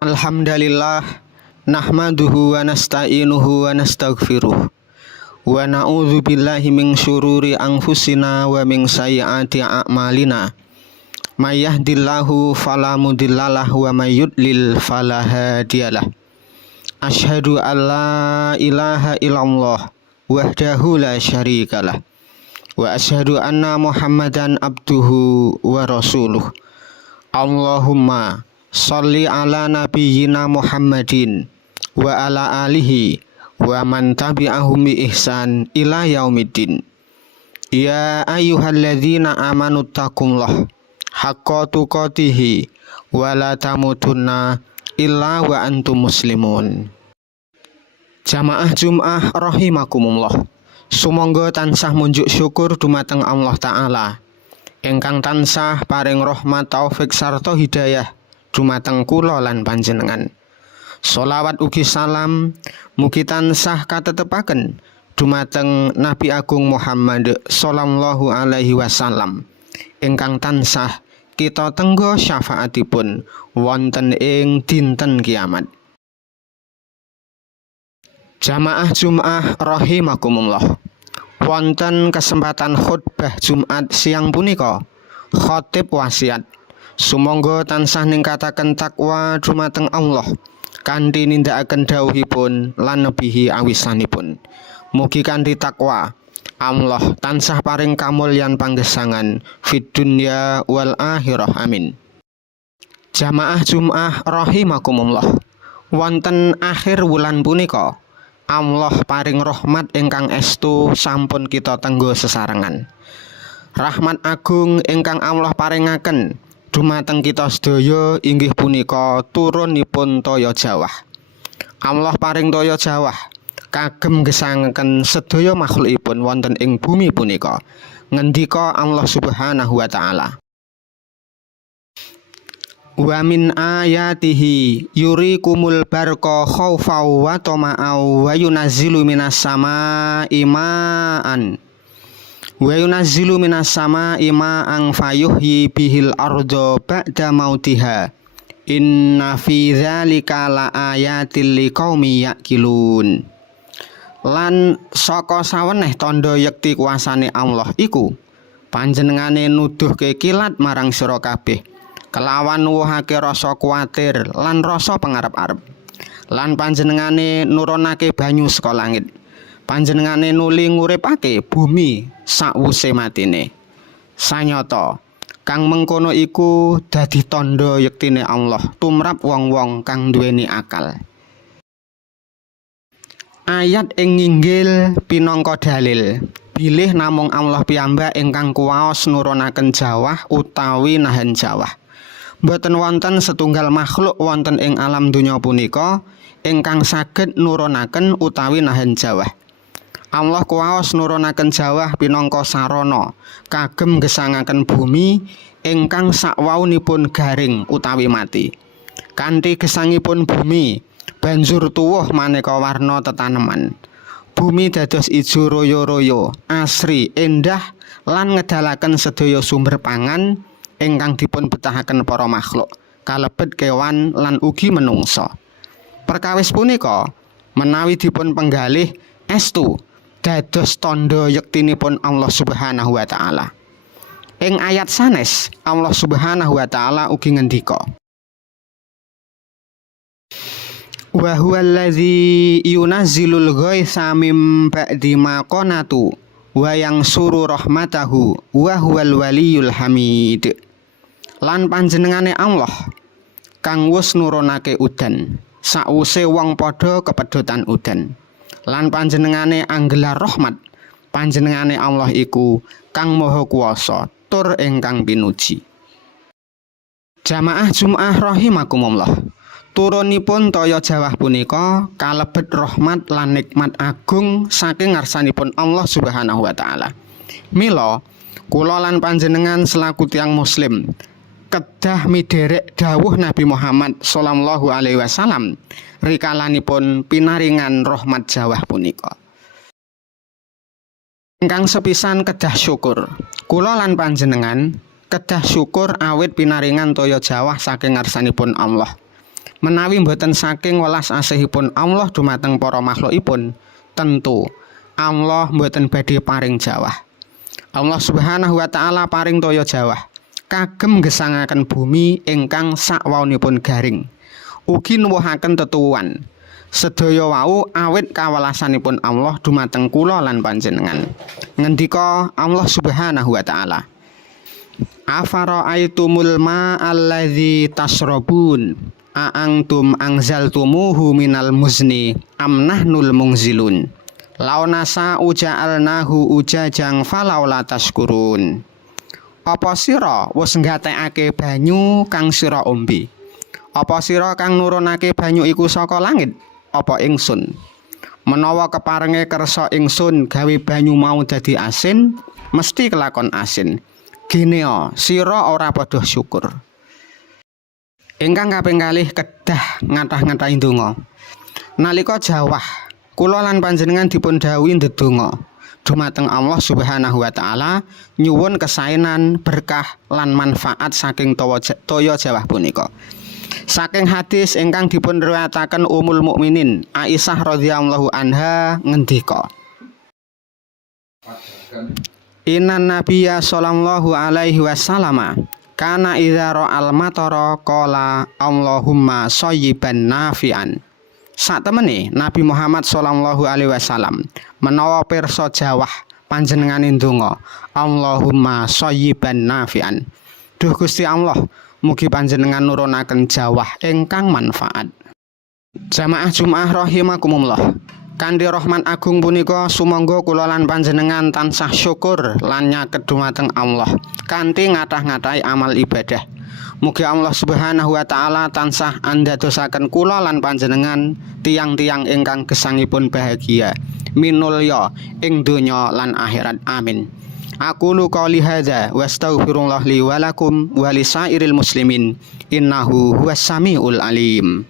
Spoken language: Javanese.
Alhamdulillah nahmaduhu wa nasta'inuhu wa nastaghfiruh wa na'udzu billahi min syururi anfusina wa min sayyiati a'malina may yahdihillahu fala mudhillalah wa may yudlil fala hadiyalah. Asyhadu an la ilaha illallah wahdahu la syarikalah wa asyhadu anna Muhammadan abduhu wa rasuluh. Allahumma sholli ala nabiyyina Muhammadin wa ala alihi wa man tabi'ahum bi ihsan ila yaumiddin. Ya ayyuhalladzina amanu taqullaha haqqa tuqatih wa la tamutunna illa wa antum muslimun. Jamaah Jumat rahimakumullah. Sumangga tansah munjuk syukur dumateng Allah Ta'ala ingkang tansah paring rahmat taufik sarta hidayah dumateng kula lan panjenengan. Sholawat ugi salam mugi tansah katetepaken dumateng Nabi Agung Muhammad sallallahu alaihi wasallam ingkang tansah kita tenggo syafaatipun wonten ing dinten kiamat. Jamaah Jumat rahimakumullah. Wonten kesempatan khutbah Jumat siang punika khatib wasiat sumangga tansah ningkataken takwa dumateng Allah kanthi nindakaken dawuhipun lan nebihi awisanipun. Mugi kanthi takwa Allah tansah paring kamulyan panggesangan fid dunya wal akhirah amin. Jamaah Jumat rahimakumullah. Wonten akhir wulan punika Allah paring rahmat ingkang estu sampun kita tenggo sesarengan. Rahmat agung ingkang Allah paringaken dumateng kita sedaya inggih punika turunipun toya jawah. Allah paring toya jawah kagem gesangaken sedaya makhlukipun wonten ing bumi punika. Ngendika Allah Subhanahu wa taala, wa min ayatihi yurikumul barqa khaufaw wa tama'aw wa yunazzilu minas samaa'i ma'an wa yunazzilu minas samaa'i ma'an fayuhyi bihil arda ba'da mautiha inna fi dzalika laayatil liqaumi yaqilun. Lan saka saweneh tandha yekti kuasane Allah iku panjenengane nuduhke kilat marang sira kabeh kelawan nuwuhake rasa kuwatir lan rasa pangarep-arep. Lan panjenengane nurunake banyu saka langit. Panjenengane nuli nguripake bumi sakwuse matine. Sanyata kang mengkono iku dadi tandha yektine Allah tumrap wong-wong kang duweni akal. Ayat ing nginggil pinangka dalil bilih namung Allah piyambak ingkang kuwaos nurunaken jawah utawi nahan jawah. Mboten wonten setunggal makhluk wonten ing alam donya punika ingkang saged nurunaken utawi nahan jawah. Allah kuwaos nurunaken jawah pinangka sarana kagem gesangaken bumi ingkang sakwaunipun garing utawi mati. Kanthi gesangipun bumi banjur tuwuh maneka warna tetaneman. Bumi dados ijo royo-royo, asri, endah lan ngedalaken sedaya sumber pangan ingkang dipun betahaken para makhluk, kalebet kewan lan ugi menungsa. Perkawis punika menawi dipun penggalih estu dados tandha yektinipun Allah Subhanahu wa taala. Ing ayat sanes Allah Subhanahu wa taala ugi ngendika, wa huwallazi yunazzilul ghaitsa mim ba'di ma qanatu wa yansuru rahmatahu wa huwal waliyul hamid. Lan panjenengane Allah kang wis nurunake udan sakwuse wong padha kepedotan udan. Lan panjenengane anggelar rahmat. Panjenengane Allah iku kang maha kuwasa tur ingkang pinuji. Jamaah Jumat rahimakumullah. Turunipun toya jawah punika kalebet rahmat lan nikmat agung saking ngarsanipun Allah Subhanahu wa taala. Mila kula lan panjenengan selaku tiyang muslim kedah miderek dawuh Nabi Muhammad sallallahu alaihi wasallam rikalanipun pinaringan rahmat jawah punika. Ingkang sepisan kedah syukur kula lan panjenengan kedah syukur awit pinaringan toya jawah saking ngarsanipun Allah. Menawi mboten saking welas asihipun Allah dumateng para makhlukipun, tentu Allah mboten badhe paring jawah. Allah Subhanahu wa taala paring toya jawah, kagem gesangaken bumi ingkang sakwaonipun garing. Ugi nuwuhaken tetuwuhan. Sedaya wau awit kawelasanipun Allah dumateng kula lan panjenengan. Ngendika Allah Subhanahu wa taala, Afara'aitumul ma'alladzi tasrabun a'antum anzaltumuhu minal muzni am nahnul mungzilun launasa uja'alnahu ujajang falaula tashkurun. Apa sira wis nggatekake banyu kang sira ombe? Apa sira kang nurunake banyu iku saka langit? Apa ingsun? Menawa keparenge kersa ingsun gawe banyu mau dadi asin, mesti kelakon asin. Ginea sira ora padha syukur. Ingkang kaping kalih kedah ngathah-ngatahi ndonga. Nalika jawah, kula lan panjenengan dipun dhawuhi ndedonga dumateng Allah Subhanahu wa taala nyuwun kesaenan, berkah lan manfaat saking toya jawah punika. Saking hadis ingkang dipun riwayataken Ummul Mukminin Aisyah radhiyallahu anha ngendika, Innan Nabiyya sallallahu alaihi wasallam kana idza ra'al matara qala Allahumma shayyiban nafi'an. Satemene Nabi Muhammad sallallahu alaihi wasallam menawa pirsa jawah panjenengane ndonga, Allahumma shayyiban nafi'an. Duh Gusti Allah, mugi panjenengan nurunaken jawah ingkang manfaat. Jamaah Jumat rahimakumullah. Kanthi rahmat agung punika sumangga kula lan panjenengan tansah syukur lan nyaket dumateng Allah kanthi ngathah-ngatahi amal ibadah. Mugi Allah Subhanahu wa taala tansah andadosaken kula lan panjenengan tiang-tiang ingkang gesangipun bahagia minulya ing donya lan akhirat. Amin. Aqulu qouli hadza wastaghfirullah li wa lakum wa lisairil muslimin innahu huwas samiul alim.